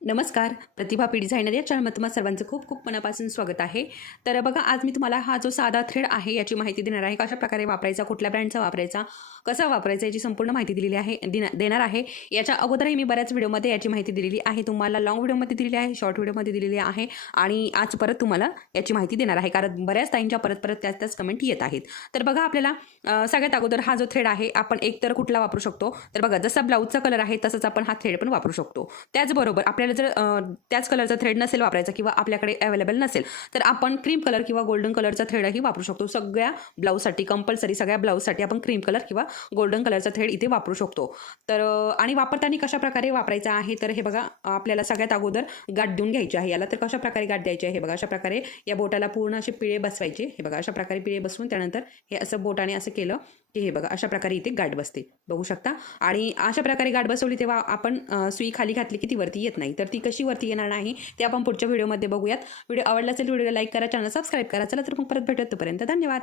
नमस्कार. प्रतिभा P designer या चॅनलमध्ये तुम्हा सर्वांचं खूप खूप मनापासून स्वागत आहे. तर बघा, आज मी तुम्हाला हा जो साधा थ्रेड आहे याची माहिती देणार आहे. कशा प्रकारे वापरायचा, कुठल्या ब्रँडचा वापरायचा, कसा वापरायचा याची संपूर्ण माहिती दिलेली आहे देणार आहे. याच्या अगोदरही मी बऱ्याच व्हिडिओमध्ये याची माहिती दिलेली आहे. तुम्हाला लाँग व्हिडिओमध्ये दिलेली आहे, शॉर्ट व्हिडिओमध्ये दिलेली आहे आणि आज परत तुम्हाला याची माहिती देणार आहे, कारण बऱ्याच ताईंच्या परत त्याच कमेंट येत आहेत. तर बघा, आपल्याला सगळ्यात अगोदर हा जो थ्रेड आहे आपण एकतर कुठला वापरू शकतो, तर बघा, जसा ब्लाऊजचा कलर आहे तसंच आपण हा थ्रेड पण वापरू शकतो. त्याचबरोबर आपल्याला जर त्याच कलरचा थ्रेड नसेल वापरायचा किंवा आपल्याकडे अवेलेबल नसेल, तर आपण क्रीम कलर किंवा गोल्डन कलरचा थ्रेडही वापरू शकतो. सगळ्या ब्लाऊजसाठी कंपल्सरी सगळ्या ब्लाऊजसाठी आपण क्रीम कलर किंवा गोल्डन कलरचा थ्रेड इथे वापरू शकतो. तर आणि वापरताना कशा प्रकारे वापरायचा आहे, तर हे बघा, आपल्याला सगळ्यात अगोदर गाठ देऊन घ्यायची आहे याला. तर कशा प्रकारे गाठ द्यायची आहे, हे बघा, अशा प्रकारे या बोटाला पूर्ण असे पिळे बसवायचे. हे बघा, अशा प्रकारे पिळे बसवून त्यानंतर हे असं बोटाने असं केलं की हे बघा, अशा प्रकारे इथे गाठ बसते, बघू शकता. आणि अशा प्रकारे गाठ बसवली तेव्हा आपण सुई खाली घातली की ती वरती येत नाही. तर ती कशी वरती येणार नाही ते आपण पुढच्या व्हिडिओमध्ये बघूयात. व्हिडिओ आवडला असेल व्हिडिओला लाईक करा, चॅनल सबस्क्राईब करा. चला तर मग परत भेटूयात, तोपर्यंत धन्यवाद.